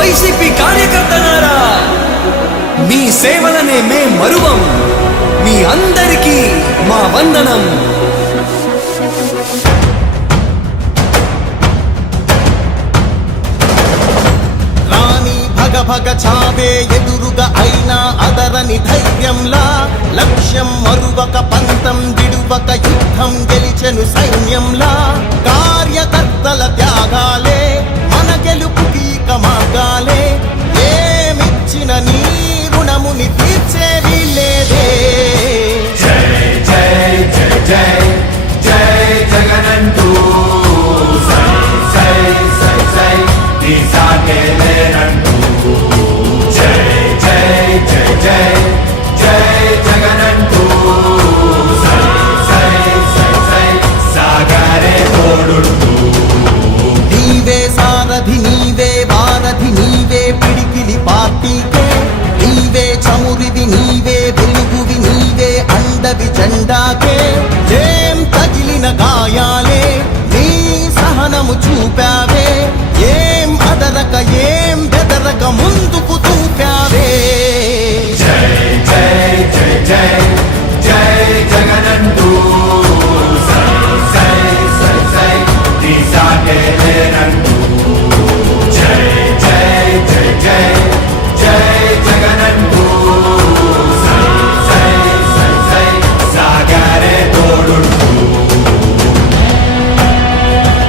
YCP కార్యకర్తలారా, మీ సేవలనే మే మరువం. మీ అందరికీ మా వందనం. భగ చావే ఎదురుగా అయినా అదరని ధైర్యంలా, లక్ష్యం మరువక పంతం విడువక యుద్ధం గెలిచెను సైన్యంలా. కార్యకర్తల త్యాగాలే మన గెలుపుకి మార్గాలే. ఏమిచ్చిన నీ రుణముని తీర్చేవి లేదే. జై జై జై జై జై జగనంటూ సై సై సై సై నీ సాగే లేనంటూ. జై జై జై జై జై జగనంటూ సై సై సై సై సాగరే తోడుంటూ. నీవే సారథి నీవే వారధి నీవే పిడికిలి పార్టీకే. నీవే చమురివి నీవే వెలుగువి నీవే అండవి జెండాకే. ఏం తగిలిన గాయాలే నీ సహనము చూపావే. ఏం అదరక ఏం బెదరక ముందుకు తూపావే. జై జై జై జై